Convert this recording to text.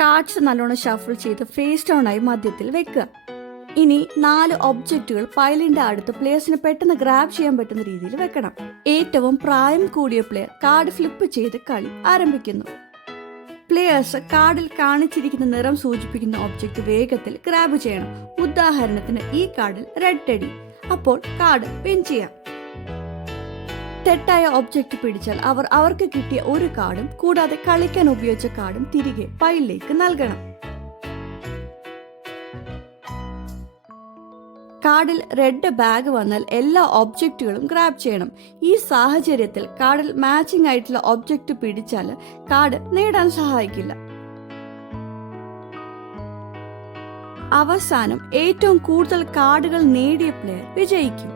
Cards നല്ലോണം shuffle ചെയ്ത് face down ആയി മധ്യത്തിൽ വെക്കുക. ഇനി 4 ഒബ്ജക്റ്റുകൾ പൈലിന്റെ അടുത്ത് പ്ലേയേഴ്സിന് പെട്ടെന്ന് ഗ്രാബ് ചെയ്യാൻ പറ്റുന്ന രീതിയിൽ വെക്കണം. ഏറ്റവും പ്രായം കൂടിയ പ്ലെയർ കാർഡ് ഫ്ലിപ്പ് ചെയ്ത് കളി ആരംഭിക്കുന്നു. പ്ലെയേഴ്സ് കാർഡിൽ കാണിച്ചിരിക്കുന്ന നിറം സൂചിപ്പിക്കുന്ന ഒബ്ജക്റ്റ് വേഗത്തിൽ ഗ്രാബ് ചെയ്യണം. ഉദാഹരണത്തിന് ഈ കാർഡിൽ റെഡ് ടെഡി. അപ്പോൾ കാർഡ് പിൻ ചെയ്യാം. തെറ്റായ ഒബ്ജക്റ്റ് പിടിച്ചാൽ അവർക്ക് കിട്ടിയ ഒരു കാർഡും കൂടാതെ കളിക്കാൻ ഉപയോഗിച്ച കാർഡും തിരികെ പൈലിലേക്ക് നൽകണം. കാർഡിൽ റെഡ് ബാഗ് വന്നാൽ എല്ലാ ഒബ്ജക്റ്റുകളും ഗ്രാബ് ചെയ്യണം. ഈ സാഹചര്യത്തിൽ കാർഡിൽ മാച്ചിങ് ആയിട്ടുള്ള ഒബ്ജക്റ്റ് പിടിച്ചാൽ കാർഡ് നേടാൻ സഹായിക്കില്ല. അവസാനം ഏറ്റവും കൂടുതൽ കാർഡുകൾ നേടിയ പ്ലെയർ വിജയിക്കും.